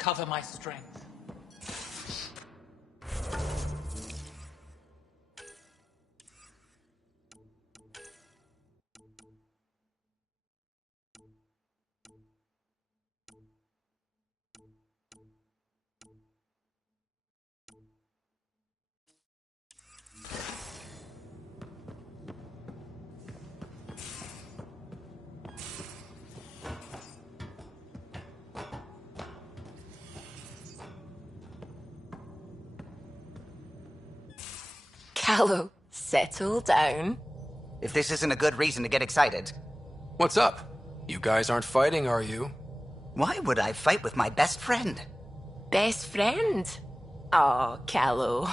recover my strength. Callow, settle down. If this isn't a good reason to get excited. What's up? You guys aren't fighting, are you? Why would I fight with my best friend? Best friend? Oh, Callow.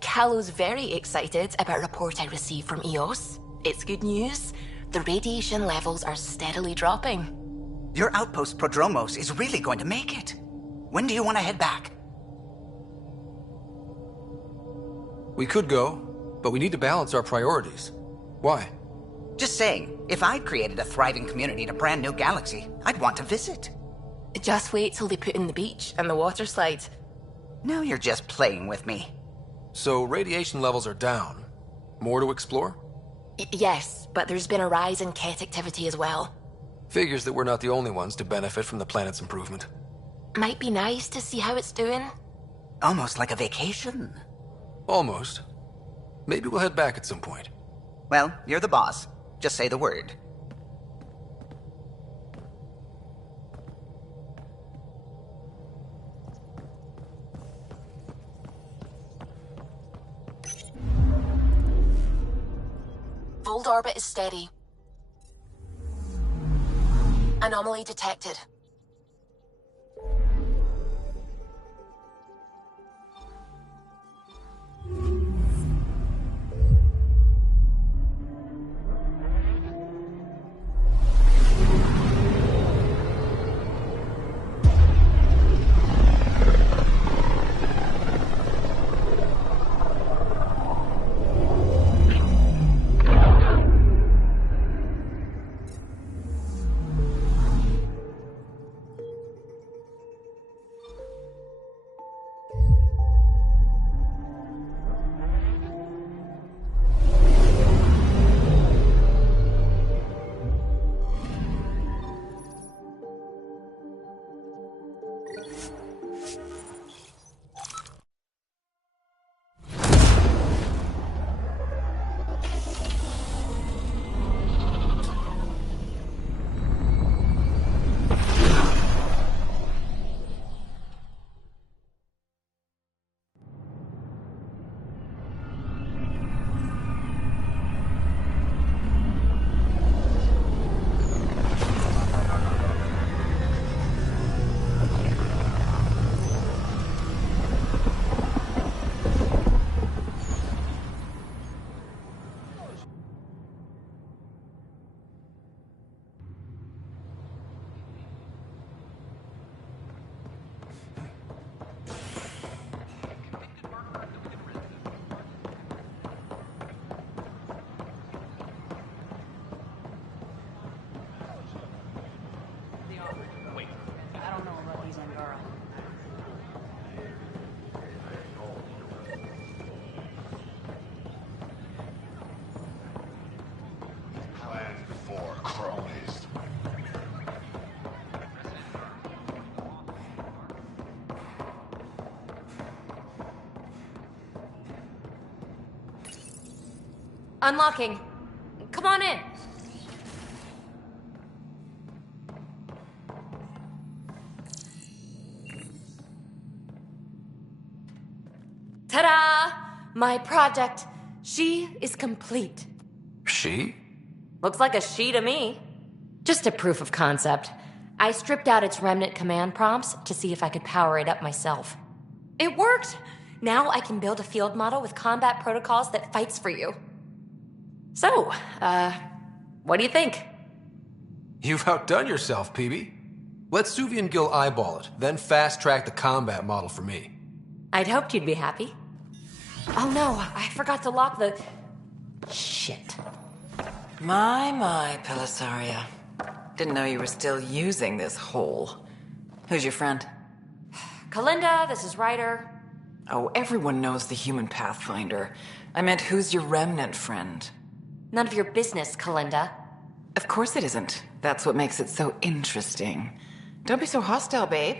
Callow's very excited about a report I received from EOS. It's good news. The radiation levels are steadily dropping. Your outpost Prodromos is really going to make it. When do you want to head back? We could go, but we need to balance our priorities. Why? Just saying, if I'd created a thriving community in a brand new galaxy, I'd want to visit. Just wait till they put in the beach and the water slide. Now you're just playing with me. So radiation levels are down. More to explore? Yes, but there's been a rise in Ket activity as well. Figures that we're not the only ones to benefit from the planet's improvement. Might be nice to see how it's doing. Almost like a vacation. Almost. Maybe we'll head back at some point. Well, you're the boss. Just say the word. Fold orbit is steady. Anomaly detected. Unlocking. Come on in. Ta-da! My project. She is complete. She? Looks like a she to me. Just a proof of concept. I stripped out its remnant command prompts to see if I could power it up myself. It worked! Now I can build a field model with combat protocols that fights for you. So, what do you think? You've outdone yourself, PB. Let Suvi and Gil eyeball it, then fast-track the combat model for me. I'd hoped you'd be happy. Oh no, I forgot to lock the... Shit. My, Pelisaria. Didn't know you were still using this hole. Who's your friend? Kalinda, this is Ryder. Oh, everyone knows the human Pathfinder. I meant, who's your remnant friend? None of your business, Kalinda. Of course it isn't. That's what makes it so interesting. Don't be so hostile, babe.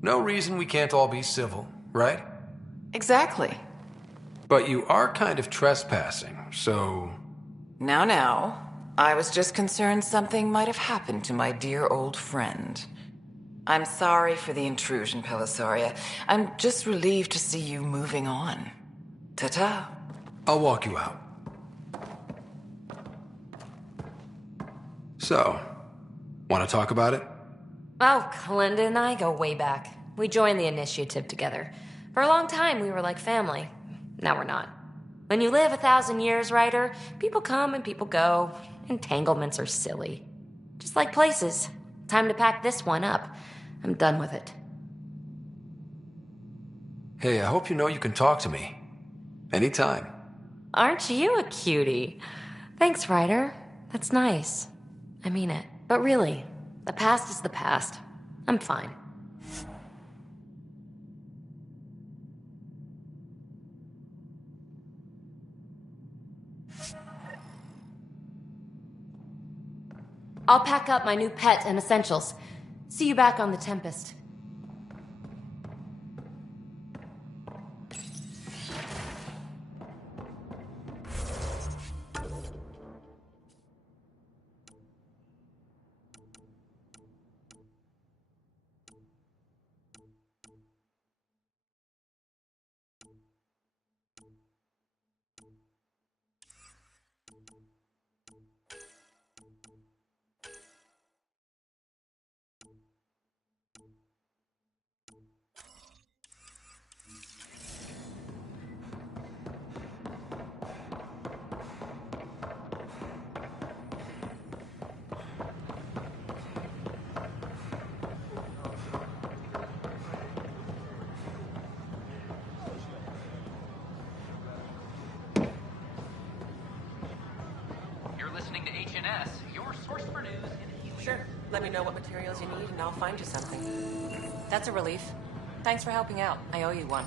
No reason we can't all be civil, right? Exactly. But you are kind of trespassing, so... Now. I was just concerned something might have happened to my dear old friend. I'm sorry for the intrusion, Pelisaria. I'm just relieved to see you moving on. Ta-ta. I'll walk you out. So, want to talk about it? Oh, Kalinda and I go way back. We joined the initiative together. For a long time, we were like family. Now we're not. When you live 1,000 years, Ryder, people come and people go. Entanglements are silly. Just like places. Time to pack this one up. I'm done with it. Hey, I hope you know you can talk to me. Anytime. Aren't you a cutie? Thanks, Ryder. That's nice. I mean it. But really, the past is the past. I'm fine. I'll pack up my new pet and essentials. See you back on the Tempest. You're listening to HNS, your source for news in Helios. Sure. Let me know what materials you need and I'll find you something. That's a relief. Thanks for helping out. I owe you one.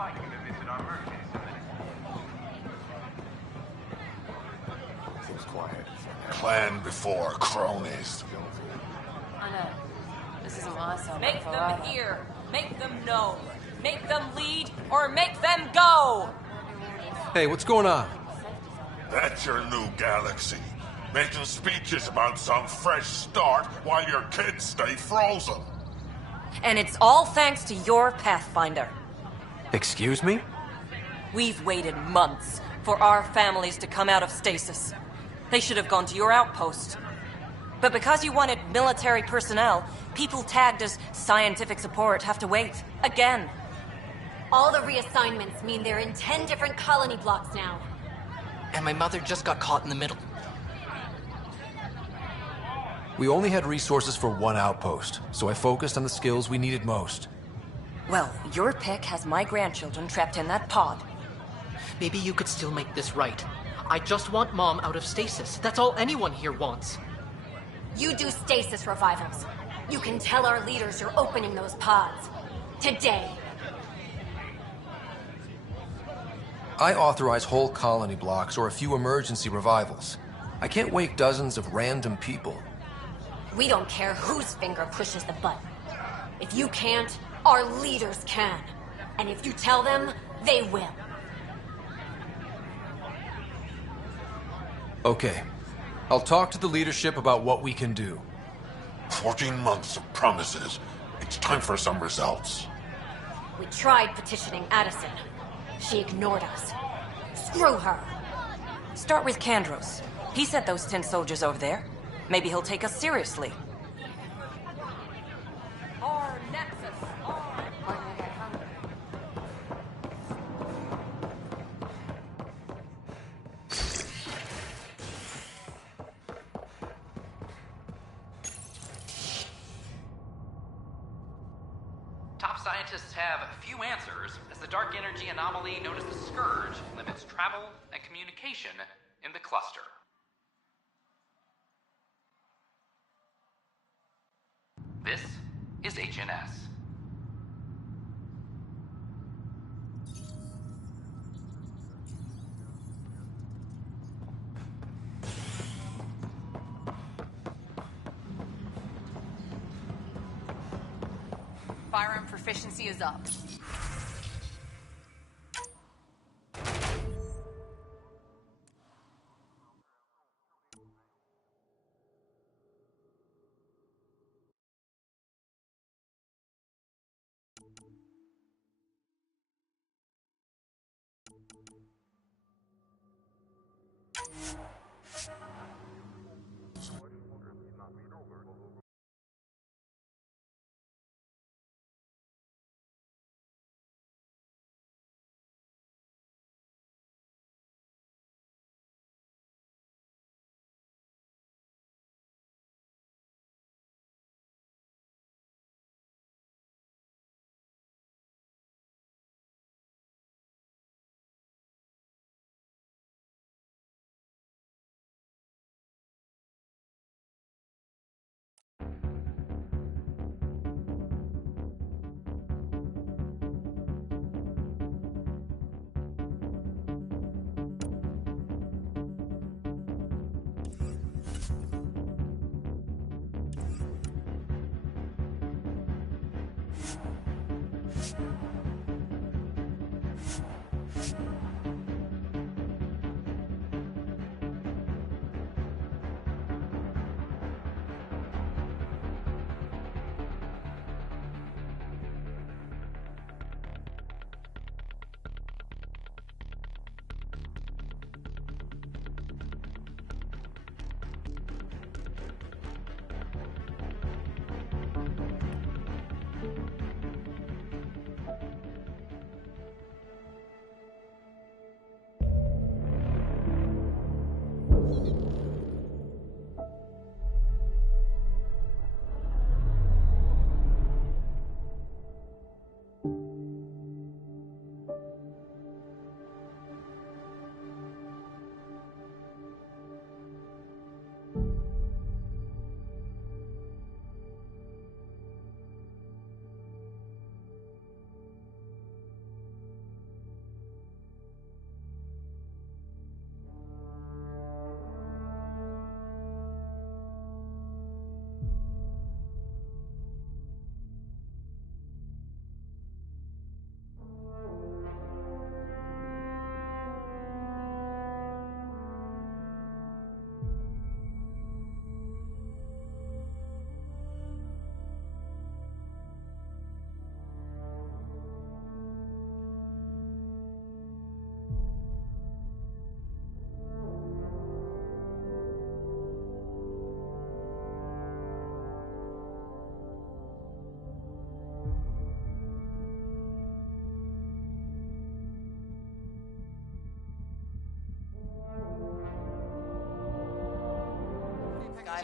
invite you to visit our merchants in the Seems quiet. Clan before cronies. Anna, this is my son. Make them hear. Make them know. Make them lead or make them go. Hey, what's going on? That's your new galaxy. Making speeches about some fresh start while your kids stay frozen. And it's all thanks to your Pathfinder. Excuse me? We've waited months for our families to come out of stasis. They should have gone to your outpost. But because you wanted military personnel, people tagged as scientific support have to wait. Again. All the reassignments mean they're in 10 different colony blocks now. And my mother just got caught in the middle. We only had resources for one outpost, so I focused on the skills we needed most. Well, your pick has my grandchildren trapped in that pod. Maybe you could still make this right. I just want Mom out of stasis. That's all anyone here wants. You do stasis revivals. You can tell our leaders you're opening those pods. Today. I authorize whole colony blocks or a few emergency revivals. I can't wake dozens of random people. We don't care whose finger pushes the button. If you can't, our leaders can. And if you tell them, they will. Okay. I'll talk to the leadership about what we can do. 14 months of promises. It's time for some results. We tried petitioning Addison. She ignored us. Screw her. Start with Kandros. He sent those 10 soldiers over there. Maybe he'll take us seriously. Our nexus. Top scientists have few answers, as the dark energy anomaly known as the Scourge limits travel and communication in the cluster. This is HNS. Firearm proficiency is up.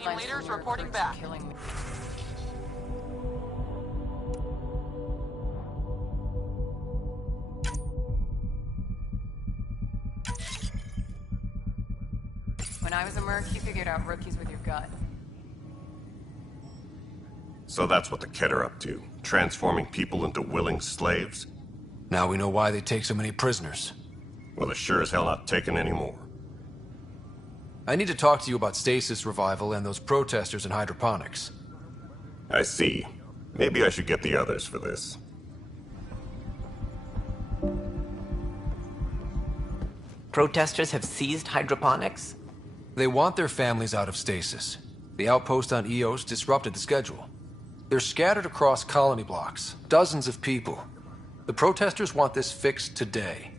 Team leaders reporting back. When I was a merc, you figured out rookies with your gut. So that's what the Kett are up to, transforming people into willing slaves? Now we know why they take so many prisoners. Well, they're sure as hell not taking any more. I need to talk to you about stasis revival and those protesters in hydroponics. I see. Maybe I should get the others for this. Protesters have seized hydroponics? They want their families out of stasis. The outpost on Eos disrupted the schedule. They're scattered across colony blocks, dozens of people. The protesters want this fixed today.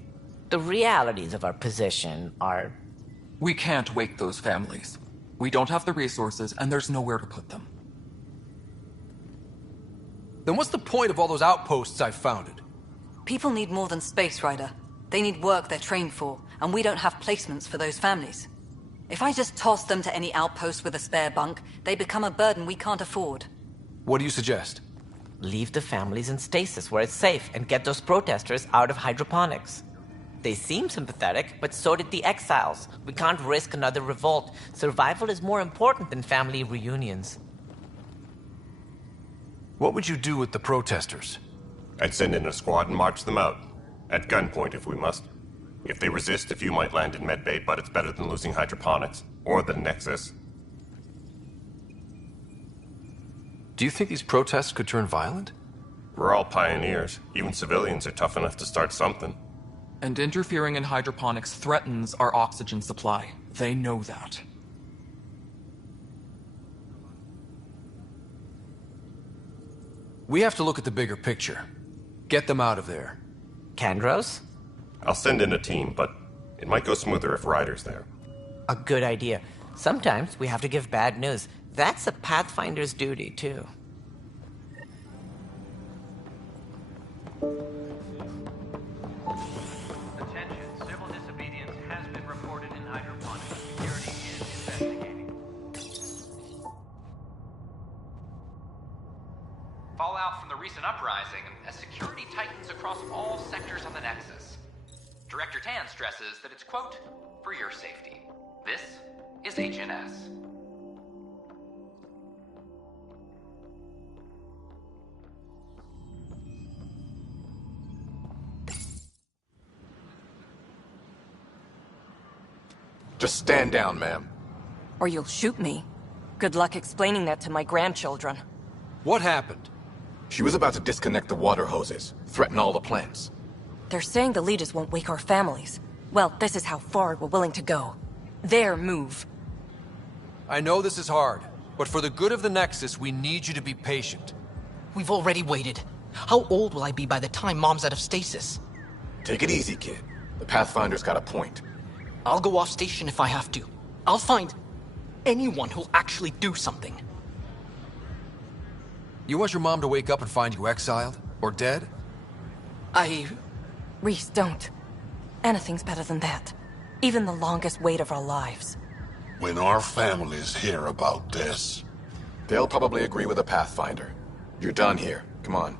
The realities of our position are... We can't wake those families. We don't have the resources, and there's nowhere to put them. Then what's the point of all those outposts I've founded? People need more than space, Ryder. They need work they're trained for, and we don't have placements for those families. If I just toss them to any outpost with a spare bunk, they become a burden we can't afford. What do you suggest? Leave the families in stasis where it's safe and get those protesters out of hydroponics. They seem sympathetic, but so did the exiles. We can't risk another revolt. Survival is more important than family reunions. What would you do with the protesters? I'd send in a squad and march them out. At gunpoint if we must. If they resist, a few might land in medbay, but it's better than losing hydroponics. Or the Nexus. Do you think these protests could turn violent? We're all pioneers. Even civilians are tough enough to start something. And interfering in hydroponics threatens our oxygen supply. They know that. We have to look at the bigger picture. Get them out of there. Kandros? I'll send in a team, but it might go smoother if Ryder's there. A good idea. Sometimes we have to give bad news. That's a Pathfinder's duty, too. Attention, civil disobedience has been reported in hydroponics. Security is investigating. Fallout from the recent uprising as security tightens across all sectors on the Nexus. Director Tan stresses that it's, quote, for your safety. This is HNS. Just stand down, ma'am. Or you'll shoot me. Good luck explaining that to my grandchildren. What happened? She was about to disconnect the water hoses, threaten all the plants. They're saying the leaders won't wake our families. Well, this is how far we're willing to go. Their move. I know this is hard, but for the good of the Nexus, we need you to be patient. We've already waited. How old will I be by the time Mom's out of stasis? Take it easy, kid. The Pathfinder's got a point. I'll go off station if I have to. I'll find anyone who'll actually do something. You want your mom to wake up and find you exiled? Or dead? Reese, don't. Anything's better than that. Even the longest wait of our lives. When our families hear about this... They'll probably agree with the Pathfinder. You're done here. Come on.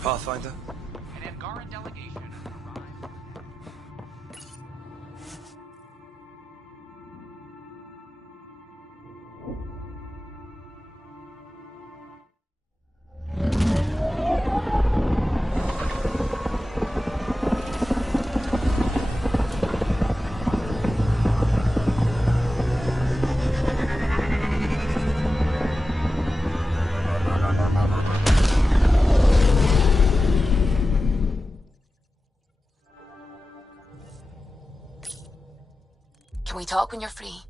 Pathfinder? An Angaran delegation arrived. Can we talk when you're free?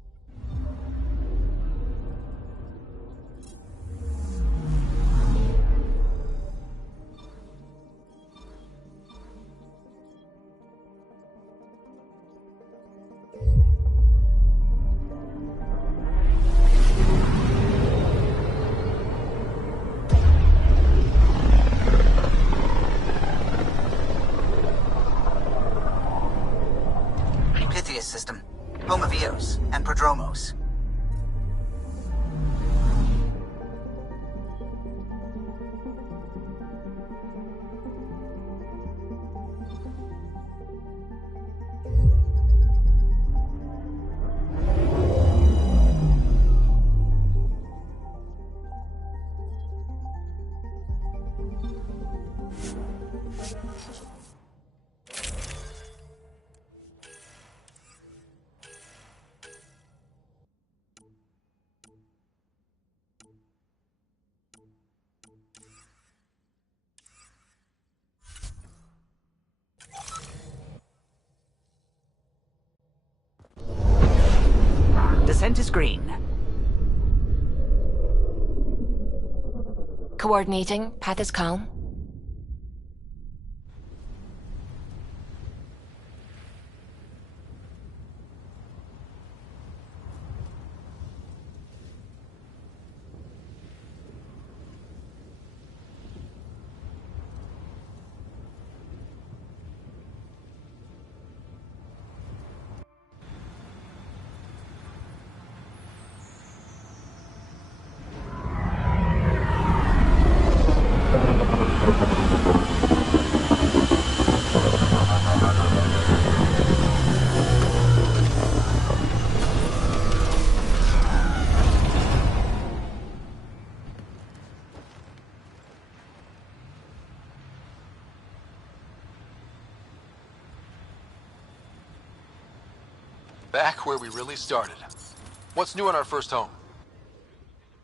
home of Eos and Prodromos. Descent is green. Coordinating. Path is calm. Back where we really started. What's new on our first home?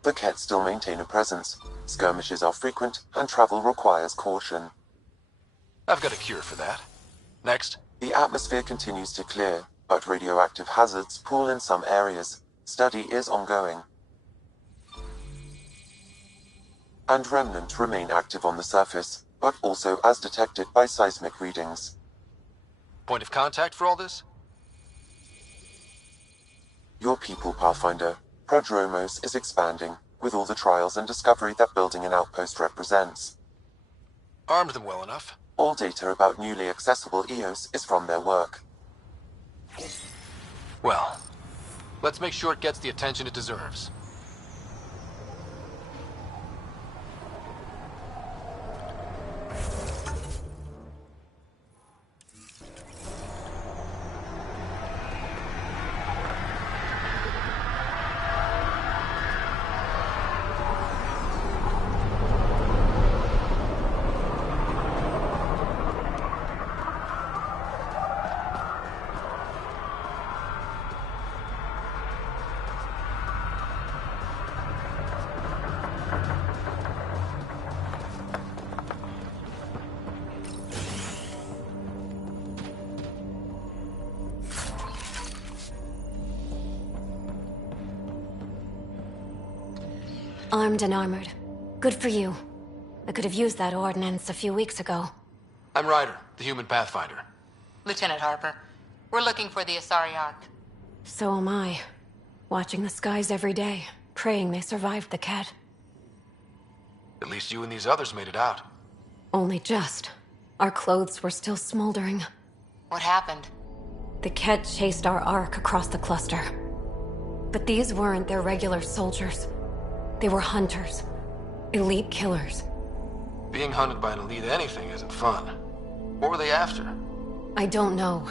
The Kett still maintain a presence. Skirmishes are frequent, and travel requires caution. I've got a cure for that. Next. The atmosphere continues to clear, but radioactive hazards pool in some areas. Study is ongoing. And remnant remain active on the surface, but also as detected by seismic readings. Point of contact for all this? Your people, Pathfinder. Prodromos is expanding, with all the trials and discovery that building an outpost represents. Armed them well enough. All data about newly accessible Eos is from their work. Well, let's make sure it gets the attention it deserves. Armed and armored. Good for you. I could have used that ordnance a few weeks ago. I'm Ryder, the human Pathfinder. Lieutenant Harper, we're looking for the Asari Ark. So am I. Watching the skies every day, praying they survived the Kett. At least you and these others made it out. Only just. Our clothes were still smoldering. What happened? The Kett chased our Ark across the cluster. But these weren't their regular soldiers. They were hunters. Elite killers. Being hunted by an elite anything isn't fun. What were they after? I don't know.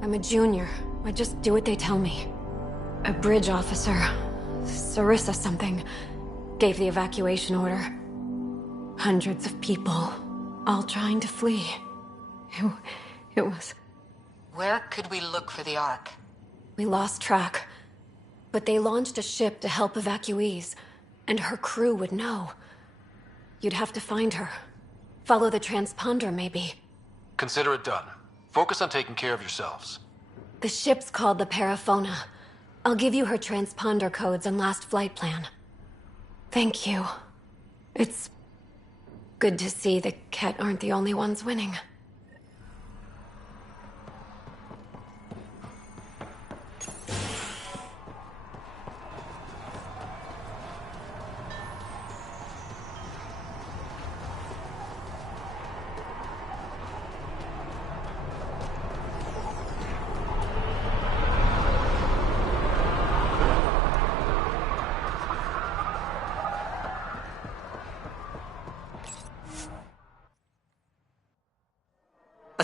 I'm a junior. I just do what they tell me. A bridge officer, Sarissa something, gave the evacuation order. Hundreds of people, all trying to flee. It was... Where could we look for the Ark? We lost track. But they launched a ship to help evacuees, and her crew would know. You'd have to find her. Follow the transponder, maybe. Consider it done. Focus on taking care of yourselves. The ship's called the Paraphona. I'll give you her transponder codes and last flight plan. Thank you. It's good to see the Kett aren't the only ones winning.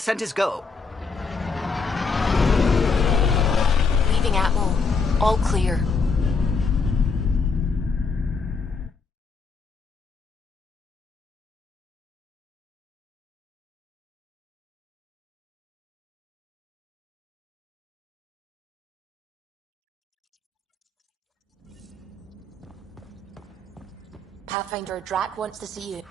Ascent is go. Leaving Atmo. All clear. Pathfinder, Drac wants to see you.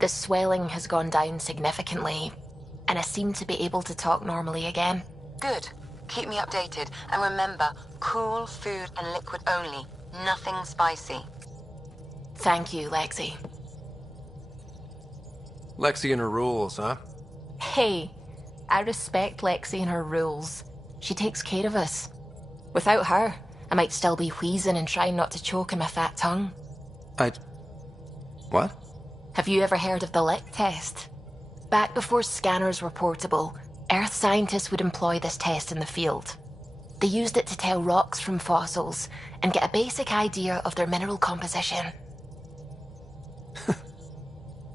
The swelling has gone down significantly, and I seem to be able to talk normally again. Good. Keep me updated. And remember, cool food and liquid only. Nothing spicy. Thank you, Lexi. Lexi and her rules, huh? Hey, I respect Lexi and her rules. She takes care of us. Without her, I might still be wheezing and trying not to choke in my fat tongue. What? Have you ever heard of the lick test? Back before scanners were portable, Earth scientists would employ this test in the field. They used it to tell rocks from fossils and get a basic idea of their mineral composition.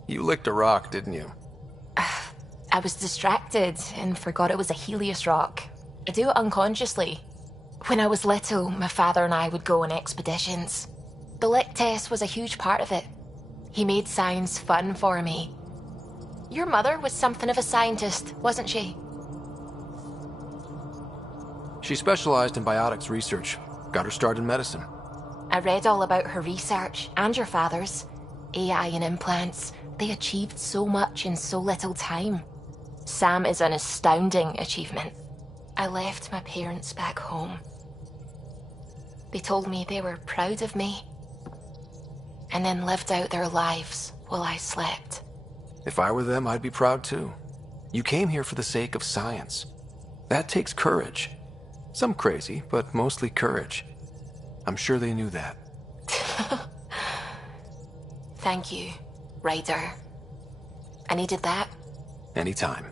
You licked a rock, didn't you? I was distracted and forgot it was a Helios rock. I do it unconsciously. When I was little, my father and I would go on expeditions. The lick test was a huge part of it. He made science fun for me. Your mother was something of a scientist, wasn't she? She specialized in biotics research. Got her start in medicine. I read all about her research, and your father's. AI and implants. They achieved so much in so little time. Sam is an astounding achievement. I left my parents back home. They told me they were proud of me, and then lived out their lives while I slept. If I were them, I'd be proud too. You came here for the sake of science. That takes courage. Some crazy, but mostly courage. I'm sure they knew that. Thank you, Ryder. I needed that. Anytime.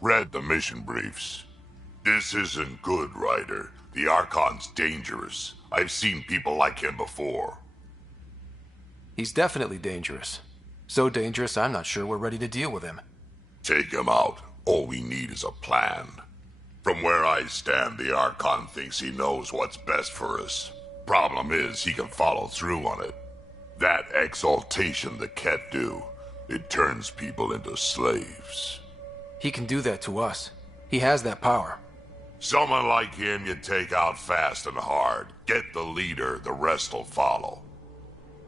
Read the mission briefs. This isn't good, Ryder. The Archon's dangerous. I've seen people like him before. He's definitely dangerous. So dangerous, I'm not sure we're ready to deal with him. Take him out. All we need is a plan. From where I stand, the Archon thinks he knows what's best for us. Problem is, he can follow through on it. That exaltation the Ket do, it turns people into slaves. He can do that to us. He has that power. Someone like him you take out fast and hard. Get the leader, the rest'll follow.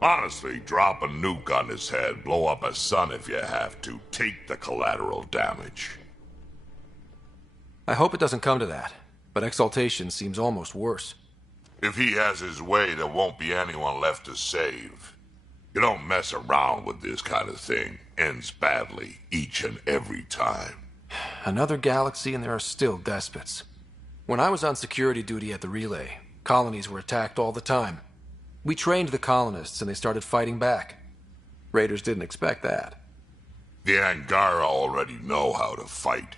Honestly, drop a nuke on his head, blow up a sun if you have to. Take the collateral damage. I hope it doesn't come to that, but exaltation seems almost worse. If he has his way, there won't be anyone left to save. You don't mess around with this kind of thing. Ends badly, each and every time. Another galaxy and there are still despots. When I was on security duty at the relay, colonies were attacked all the time. We trained the colonists and they started fighting back. Raiders didn't expect that. The Angara already know how to fight.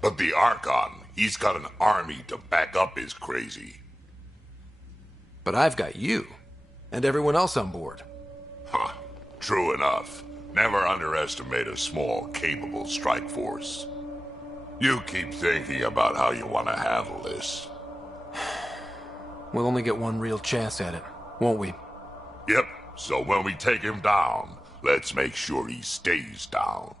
But the Archon, he's got an army to back up his crazy. But I've got you, and everyone else on board. Huh, true enough. Never underestimate a small, capable strike force. You keep thinking about how you want to handle this. We'll only get one real chance at it, won't we? Yep, so when we take him down, Let's make sure he stays down.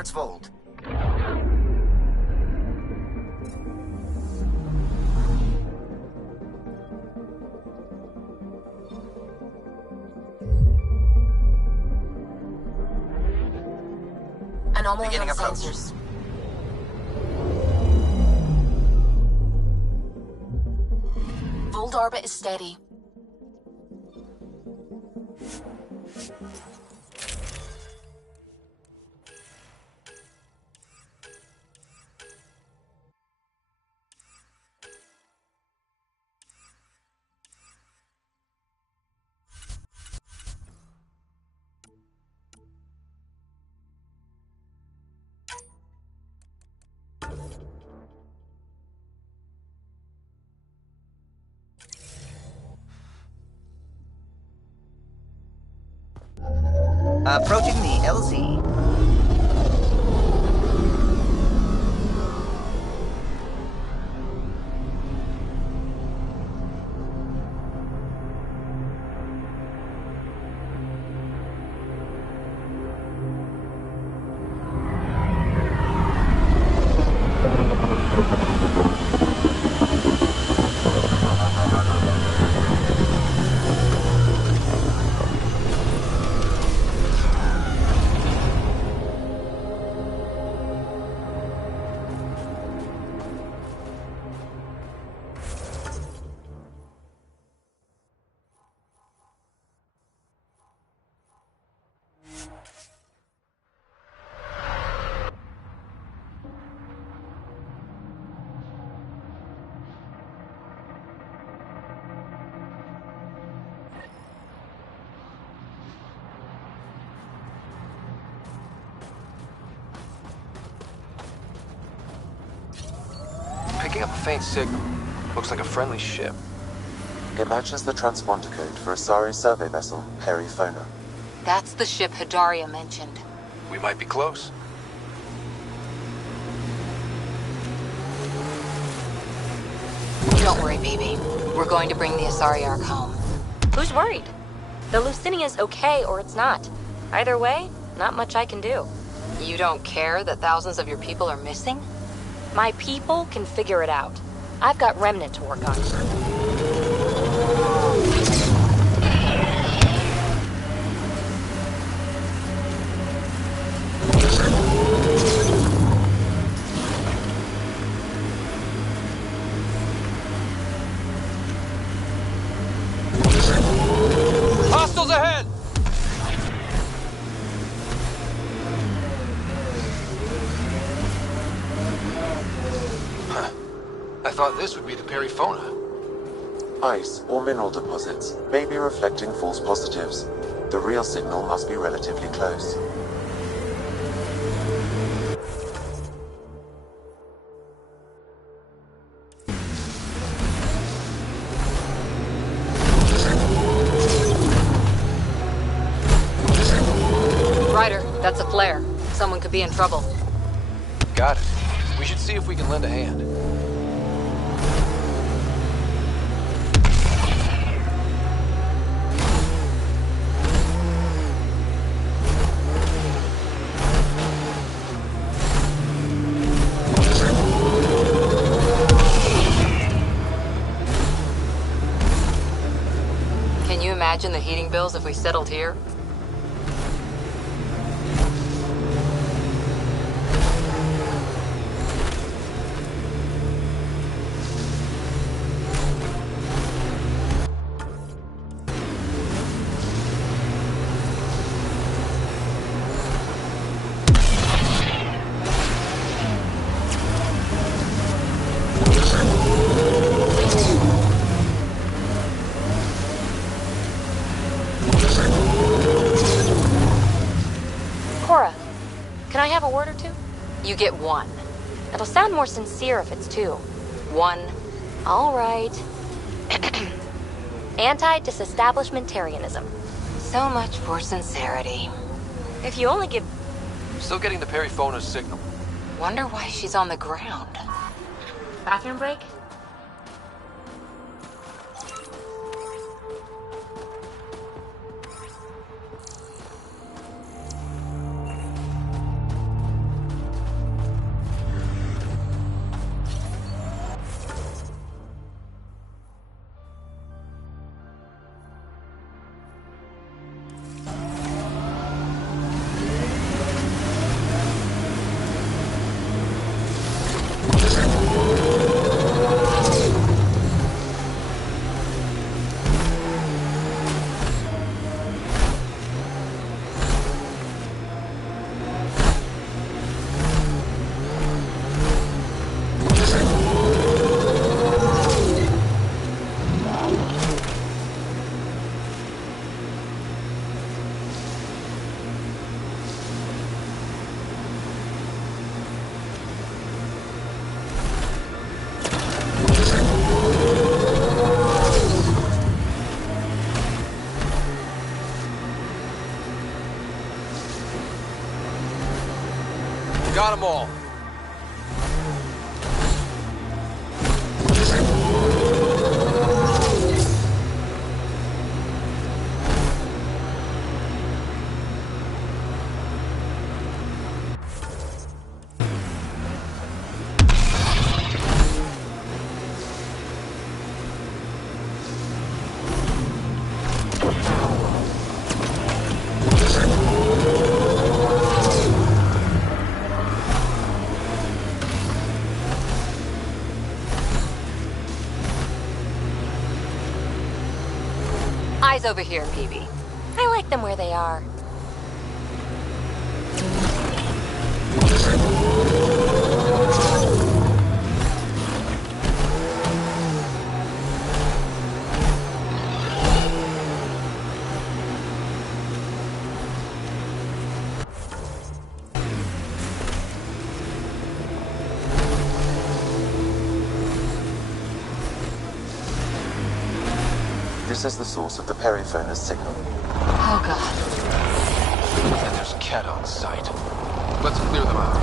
towards Vold. Anomaly on Beginning approach. sensors. Vold orbit is steady. Approaching the LZ. Picking up a faint signal. Looks like a friendly ship. It matches the transponder code for Asari survey vessel, Perifona. That's the ship Hidaria mentioned. We might be close. Don't worry, baby. We're going to bring the Asari Ark home. Who's worried? The Lucinia's okay or it's not. Either way, not much I can do. You don't care that thousands of your people are missing? My people can figure it out. I've got Remnant to work on. Hostiles ahead! I thought this would be the Perifona. Ice or mineral deposits may be reflecting false positives. The real signal must be relatively close. Ryder, that's a flare. Someone could be in trouble. Got it. We should see if we can lend a hand. Can you imagine the heating bills if we settled here? Cora, can I have a word or two? You get one. It'll sound more sincere if it's two. One. All right. Anti-disestablishmentarianism. So much for sincerity. If you only give... Still getting the Perifona's signal. Wonder why she's on the ground. Bathroom break? Got them all. Eyes over here, Peavy. I like them where they are. This is the source of the periphone's signal. Oh god. And there's Ket on site. Let's clear them out.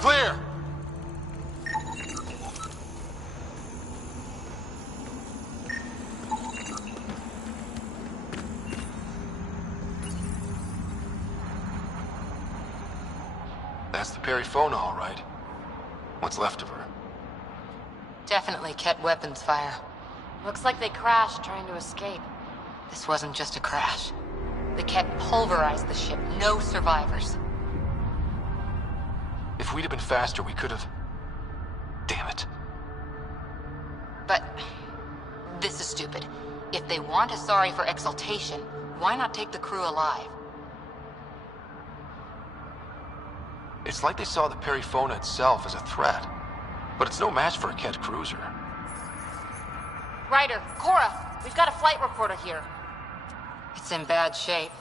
Clear! That's the Perifona, all right. What's left of her? Definitely Ket weapons fire. Looks like they crashed trying to escape. This wasn't just a crash. The Ket pulverized the ship. No survivors. If we'd have been faster, we could have... Damn it. But this is stupid. If they want Asari for exaltation, why not take the crew alive? It's like they saw the Perifona itself as a threat. But it's no match for a Ket cruiser. Ryder, Cora, we've got a flight recorder here. It's in bad shape.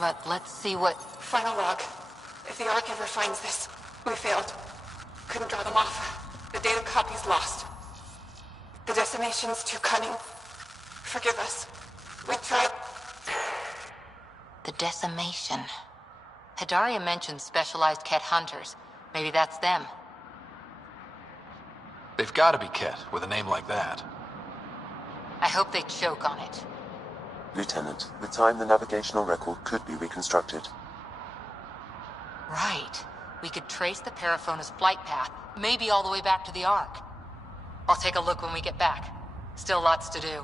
But let's see what... Final log. If the Ark ever finds this, we failed. Couldn't draw them off. The data copy's lost. The decimation's too cunning. Forgive us. We tried... The decimation. Hidaria mentioned specialized Ket hunters. Maybe that's them. They've got to be Ket, with a name like that. I hope they choke on it. Lieutenant, with time the navigational record could be reconstructed. Right. We could trace the Periphona's flight path, maybe all the way back to the Ark. I'll take a look when we get back. Still lots to do.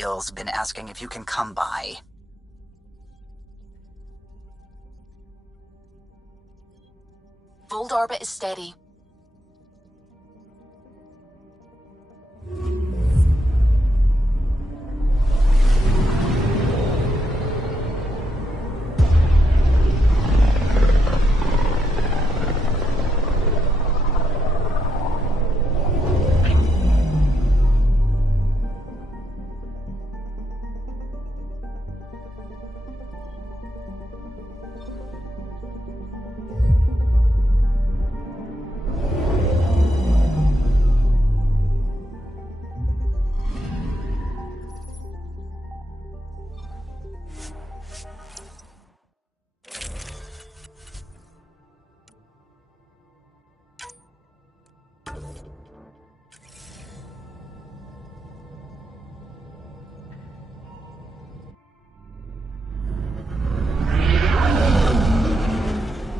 Bill's been asking if you can come by. Fold orbit is steady.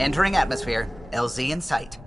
Entering atmosphere. LZ in sight.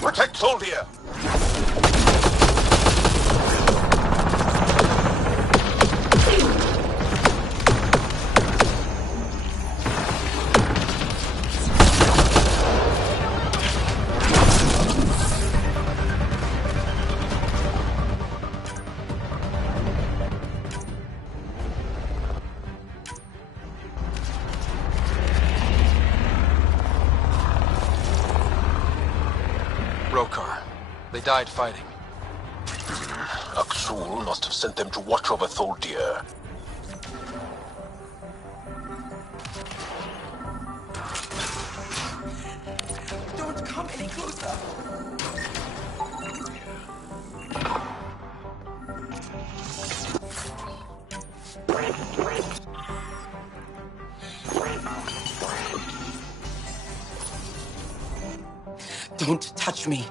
Protect Soldier! They died fighting. Aksul must have sent them to watch over Tholdir. Don't come any closer. Don't touch me.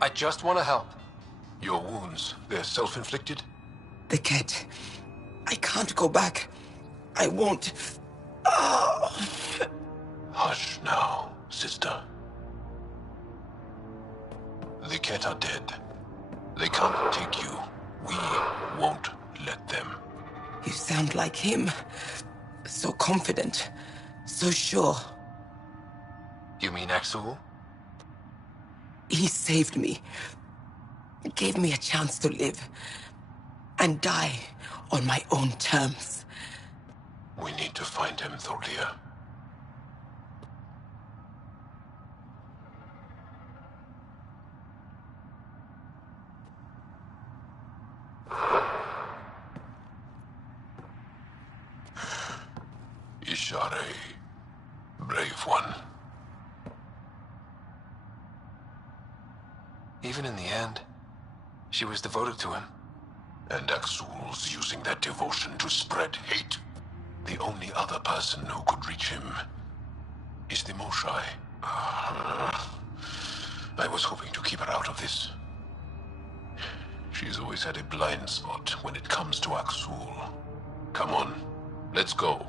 I just want to help. Your wounds, they're self-inflicted? The cat. I can't go back. I won't. Oh. Hush now, sister. The cat are dead. They can't take you. We won't let them. You sound like him. So confident. So sure. You mean Aksul? He saved me. Gave me a chance to live. And die on my own terms. We need to find him, Tholdir. Ishare, brave one. Even in the end, she was devoted to him. And Aksul's using that devotion to spread hate. The only other person who could reach him is the Moshai. I was hoping to keep her out of this. She's always had a blind spot when it comes to Aksul. Come on, let's go.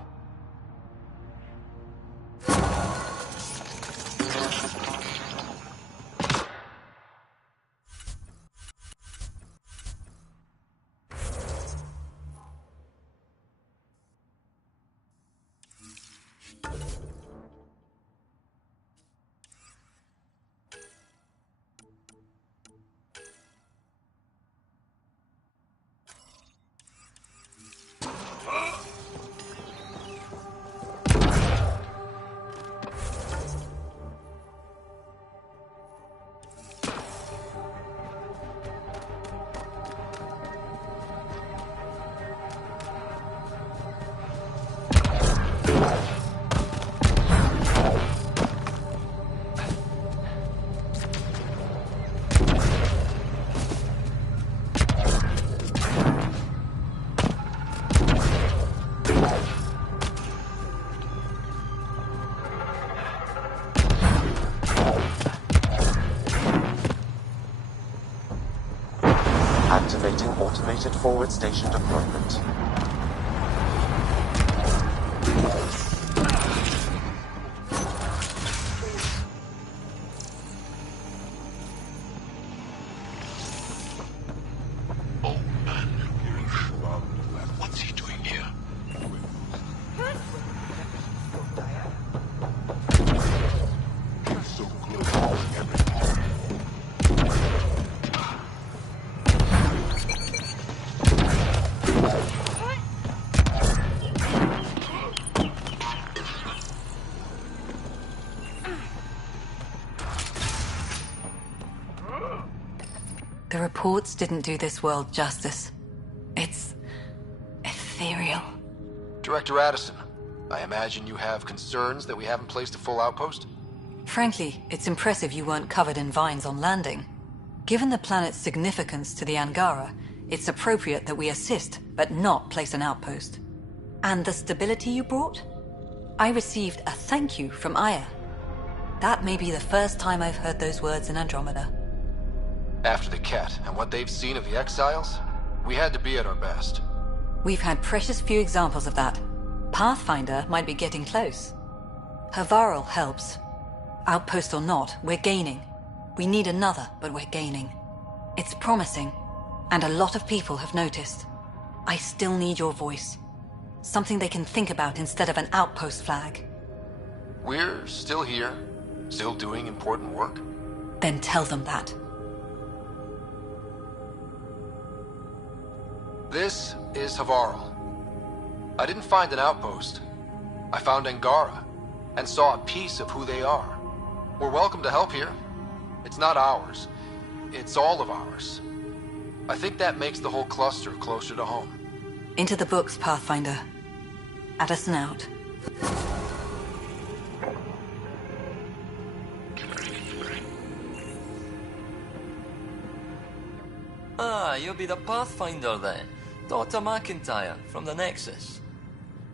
Activating automated forward station deployment. What's he doing here? So close to everything. The reports didn't do this world justice. It's ethereal. Director Addison, I imagine you have concerns that we haven't placed a full outpost? Frankly, it's impressive you weren't covered in vines on landing. Given the planet's significance to the Angara, it's appropriate that we assist, but not place an outpost. And the stability you brought? I received a thank you from Aya. That may be the first time I've heard those words in Andromeda. After the Ket and what they've seen of the Exiles, we had to be at our best. We've had precious few examples of that. Pathfinder might be getting close. Havarl helps. Outpost or not, we're gaining. We need another, but we're gaining. It's promising, and a lot of people have noticed. I still need your voice. Something they can think about instead of an outpost flag. We're still here, still doing important work. Then tell them that. This is Havarl. I didn't find an outpost. I found Angara, and saw a piece of who they are. We're welcome to help here. It's not ours. It's all of ours. I think that makes the whole cluster closer to home. Into the books, Pathfinder. Addison out. Ah, you'll be the Pathfinder then. Dr. McIntyre from the Nexus.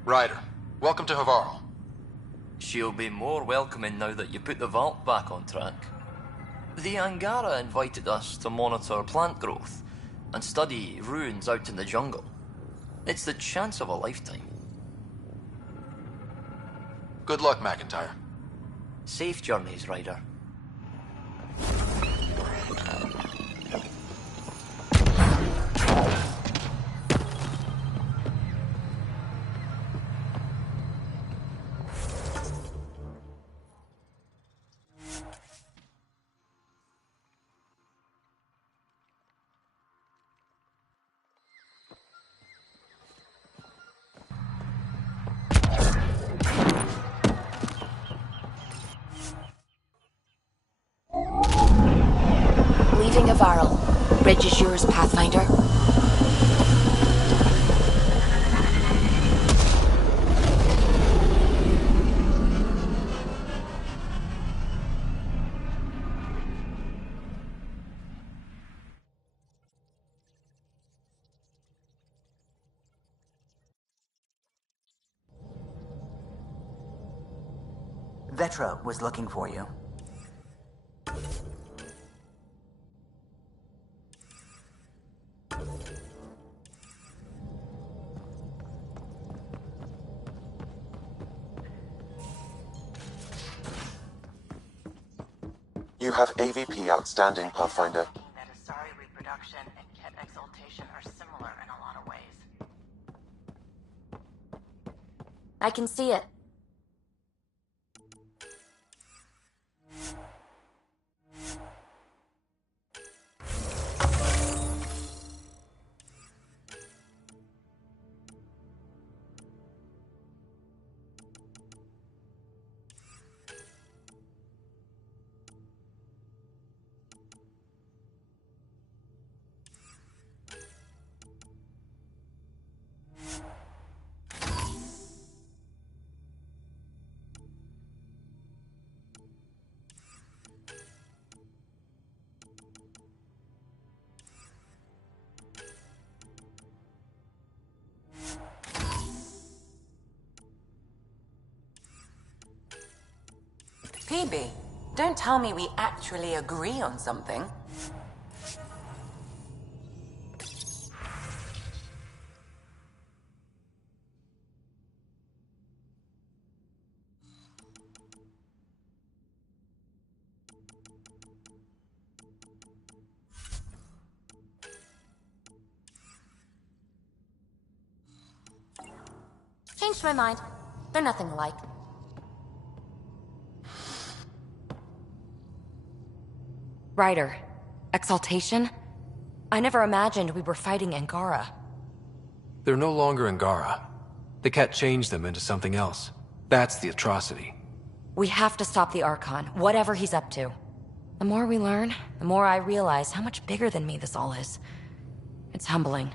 Ryder, welcome to Havarl. She'll be more welcoming now that you put the vault back on track. The Angara invited us to monitor plant growth and study ruins out in the jungle. It's the chance of a lifetime. Good luck, McIntyre. Safe journeys, Ryder. Leaving Havarl. Bridge is yours, Pathfinder. Vetra was looking for you. You have AVP outstanding, Pathfinder. Metasari reproduction and Ket exaltation are similar in a lot of ways. I can see it. Phoebe, don't tell me we actually agree on something. Changed my mind. They're nothing alike. Ryder, Exaltation? I never imagined we were fighting Angara. They're no longer Angara. The cat changed them into something else. That's the atrocity. We have to stop the Archon, whatever he's up to. The more we learn, the more I realize how much bigger than me this all is. It's humbling.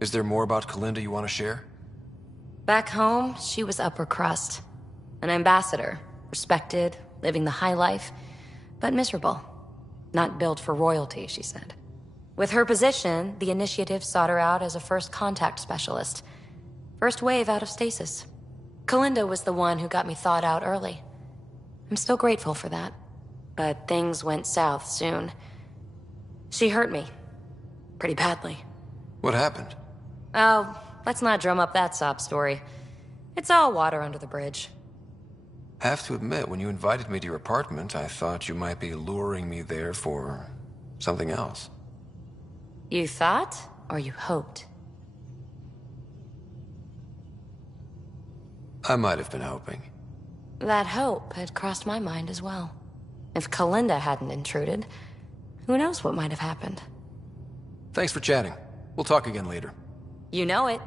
Is there more about Kalinda you want to share? Back home, she was upper crust. An ambassador, respected, living the high life, but miserable. Not built for royalty, she said. With her position, the initiative sought her out as a first contact specialist. First wave out of stasis. Kalinda was the one who got me thawed out early. I'm still grateful for that. But things went south soon. She hurt me. Pretty badly. What happened? Oh, let's not drum up that sob story. It's all water under the bridge. Have to admit, when you invited me to your apartment, I thought you might be luring me there for something else. You thought, or you hoped? I might have been hoping. That hope had crossed my mind as well. If Kalinda hadn't intruded, who knows what might have happened. Thanks for chatting. We'll talk again later. You know it.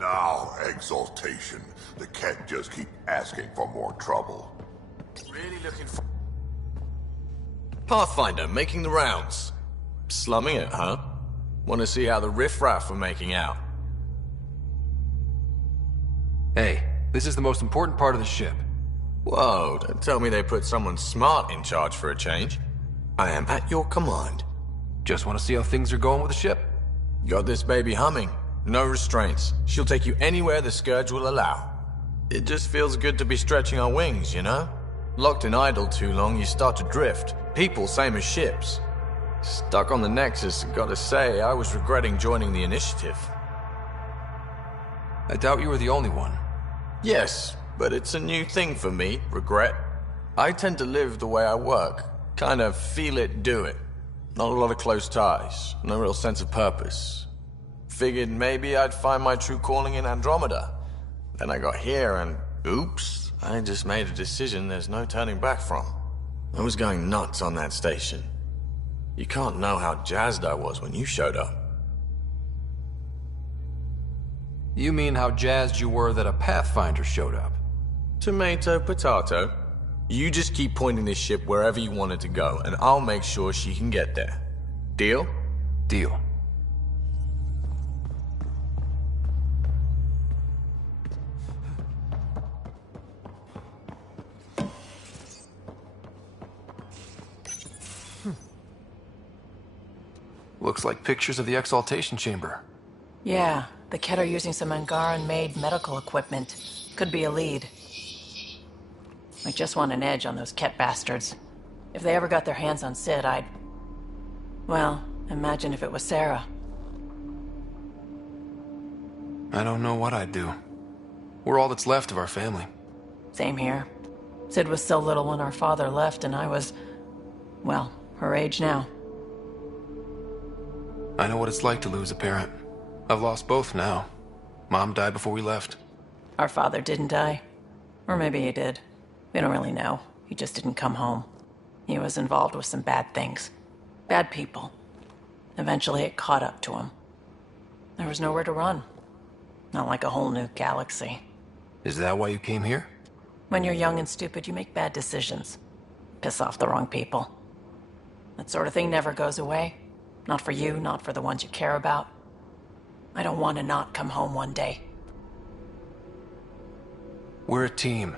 Now, Exaltation. The cat just keep asking for more trouble. Really looking for... Pathfinder, making the rounds. Slumming it, huh? Want to see how the riffraff are making out? Hey, this is the most important part of the ship. Whoa, don't tell me they put someone smart in charge for a change. I am at your command. Just want to see how things are going with the ship. Got this baby humming. No restraints. She'll take you anywhere the Scourge will allow. It just feels good to be stretching our wings, you know? Locked in idle too long, you start to drift. People, same as ships. Stuck on the Nexus, gotta say, I was regretting joining the Initiative. I doubt you were the only one. Yes, but it's a new thing for me, regret. I tend to live the way I work. Kind of feel it, do it. Not a lot of close ties, no real sense of purpose. Figured maybe I'd find my true calling in Andromeda. Then I got here and, oops, I just made a decision there's no turning back from. I was going nuts on that station. You can't know how jazzed I was when you showed up. You mean how jazzed you were that a Pathfinder showed up? Tomato, potato. You just keep pointing this ship wherever you want it to go, and I'll make sure she can get there. Deal? Deal. Looks like pictures of the Exaltation Chamber. Yeah, the Ket are using some Angaran-made medical equipment. Could be a lead. I just want an edge on those Ket bastards. If they ever got their hands on Sid, I'd... Well, imagine if it was Sarah. I don't know what I'd do. We're all that's left of our family. Same here. Sid was so little when our father left, and I was... well, her age now. I know what it's like to lose a parent. I've lost both now. Mom died before we left. Our father didn't die. Or maybe he did. We don't really know. He just didn't come home. He was involved with some bad things. Bad people. Eventually it caught up to him. There was nowhere to run. Not like a whole new galaxy. Is that why you came here? When you're young and stupid, you make bad decisions. Piss off the wrong people. That sort of thing never goes away. Not for you, not for the ones you care about. I don't want to not come home one day. We're a team.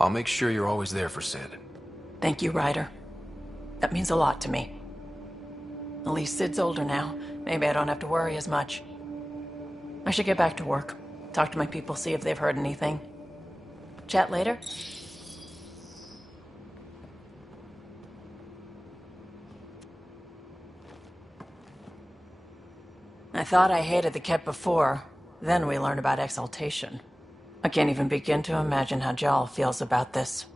I'll make sure you're always there for Sid. Thank you, Ryder. That means a lot to me. At least Sid's older now. Maybe I don't have to worry as much. I should get back to work. Talk to my people, see if they've heard anything. Chat later? I thought I hated the Kett before. Then we learned about exaltation. I can't even begin to imagine how Jal feels about this.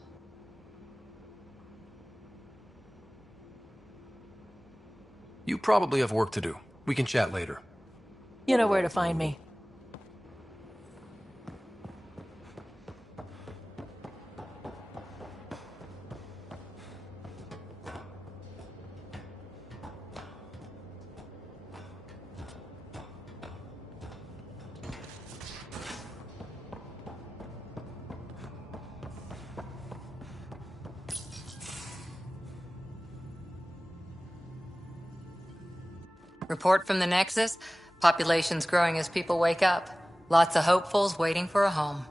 You probably have work to do. We can chat later. You know where to find me. Report from the Nexus. Population's growing as people wake up. Lots of hopefuls waiting for a home.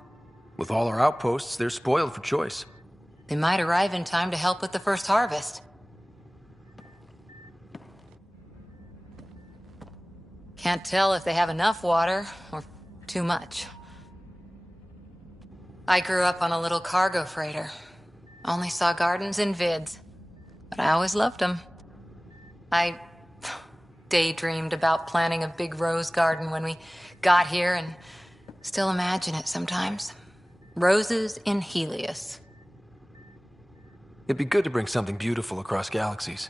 With all our outposts, they're spoiled for choice. They might arrive in time to help with the first harvest. Can't tell if they have enough water or too much. I grew up on a little cargo freighter. Only saw gardens in vids, but I always loved them. I daydreamed about planting a big rose garden when we got here and still imagine it sometimes. Roses in Helios. It'd be good to bring something beautiful across galaxies.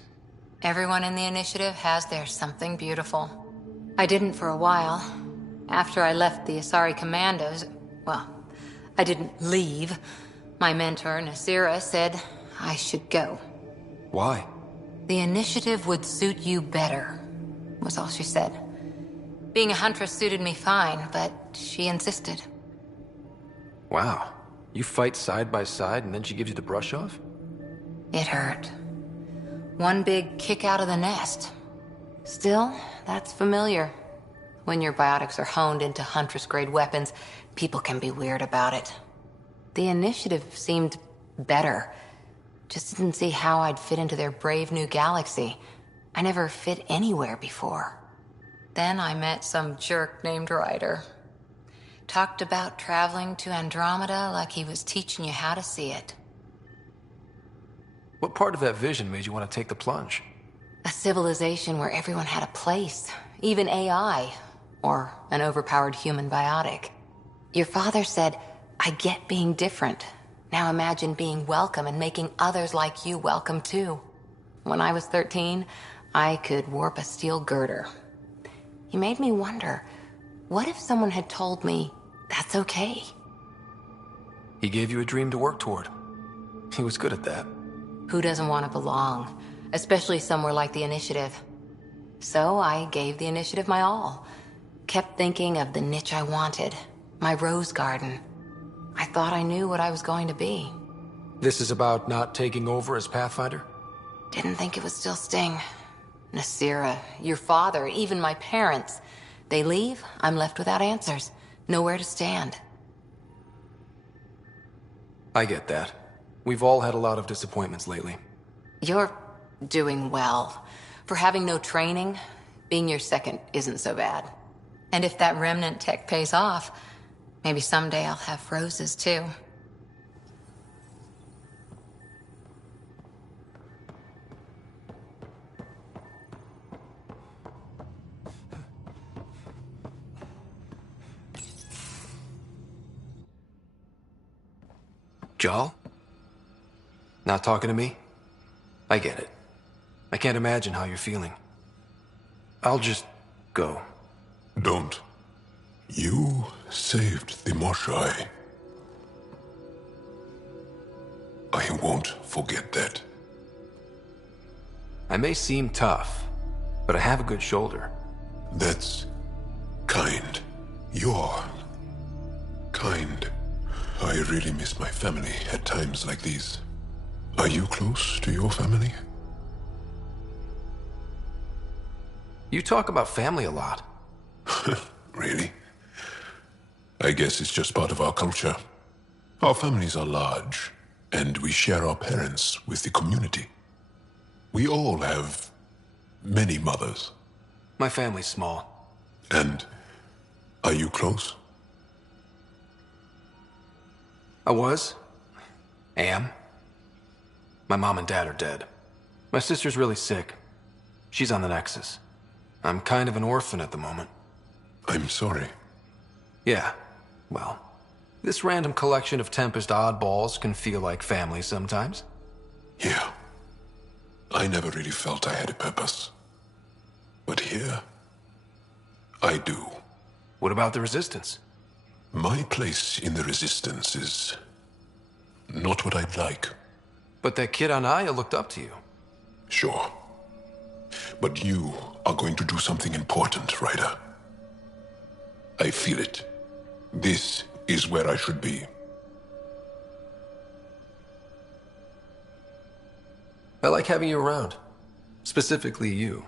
Everyone in the initiative has their something beautiful. I didn't for a while. After I left the Asari Commandos, well, I didn't leave. My mentor, Nasira, said I should go. Why? The initiative would suit you better, was all she said. Being a huntress suited me fine, but she insisted. Wow. You fight side by side and then she gives you the brush off? It hurt. One big kick out of the nest. Still, that's familiar. When your biotics are honed into huntress-grade weapons, people can be weird about it. The initiative seemed better. Just didn't see how I'd fit into their brave new galaxy. I never fit anywhere before. Then I met some jerk named Ryder. Talked about traveling to Andromeda like he was teaching you how to see it. What part of that vision made you want to take the plunge? A civilization where everyone had a place, even AI, or an overpowered human biotic. Your father said, I get being different. Now imagine being welcome and making others like you welcome too. When I was 13, I could warp a steel girder. He made me wonder, what if someone had told me that's okay? He gave you a dream to work toward. He was good at that. Who doesn't want to belong? Especially somewhere like the Initiative. So I gave the Initiative my all. Kept thinking of the niche I wanted. My rose garden. I thought I knew what I was going to be. This is about not taking over as Pathfinder? Didn't think it would still sting. Nasira, your father, even my parents. They leave, I'm left without answers. Nowhere to stand. I get that. We've all had a lot of disappointments lately. You're doing well. For having no training, being your second isn't so bad. And if that remnant tech pays off, maybe someday I'll have roses too. Jal? Not talking to me? I get it. I can't imagine how you're feeling. I'll just go. Don't. You saved the Moshai. I won't forget that. I may seem tough, but I have a good shoulder. That's kind. You're kind. I really miss my family at times like these. Are you close to your family? You talk about family a lot. Really? I guess it's just part of our culture. Our families are large, and we share our parents with the community. We all have many mothers. My family's small. And are you close? I was. Am. My mom and dad are dead. My sister's really sick. She's on the Nexus. I'm kind of an orphan at the moment. I'm sorry. Yeah, well, this random collection of Tempest oddballs can feel like family sometimes. Yeah. I never really felt I had a purpose. But here, I do. What about the Resistance? My place in the Resistance is not what I'd like. But that kid on Aya looked up to you. Sure. But you are going to do something important, Ryder. I feel it. This is where I should be. I like having you around. Specifically you.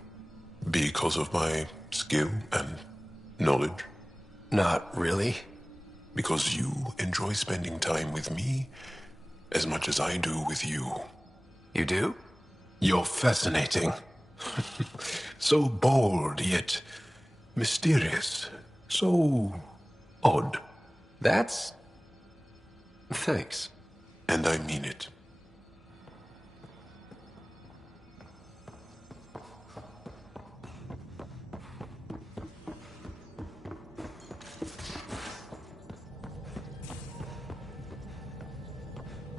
Because of my skill and knowledge? Not really. Because you enjoy spending time with me as much as I do with you. You do? You're fascinating. So bold, yet mysterious. So odd. That's... Thanks. And I mean it.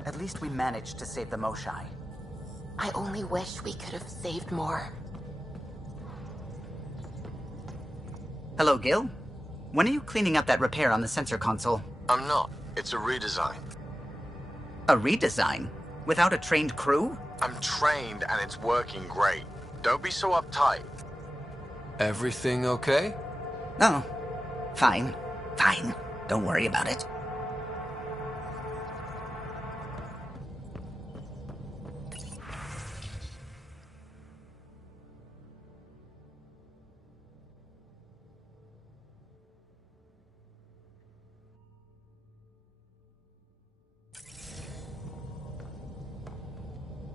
At least we managed to save the Moshai. I only wish we could have saved more. Hello, Gil. When are you cleaning up that repair on the sensor console? I'm not. It's a redesign. A redesign? Without a trained crew? I'm trained and it's working great. Don't be so uptight. Everything okay? Oh, fine. Fine. Don't worry about it.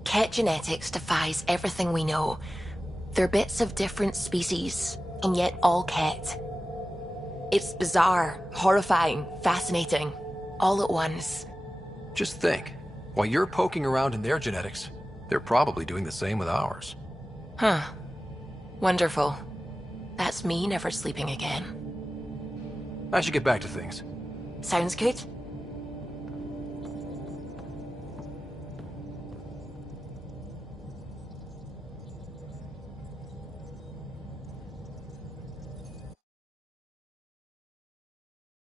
Ket genetics defies everything we know. They're bits of different species, and yet all Ket. It's bizarre, horrifying, fascinating, all at once. Just think, while you're poking around in their genetics, they're probably doing the same with ours. Huh. Wonderful. That's me never sleeping again. I should get back to things. Sounds good.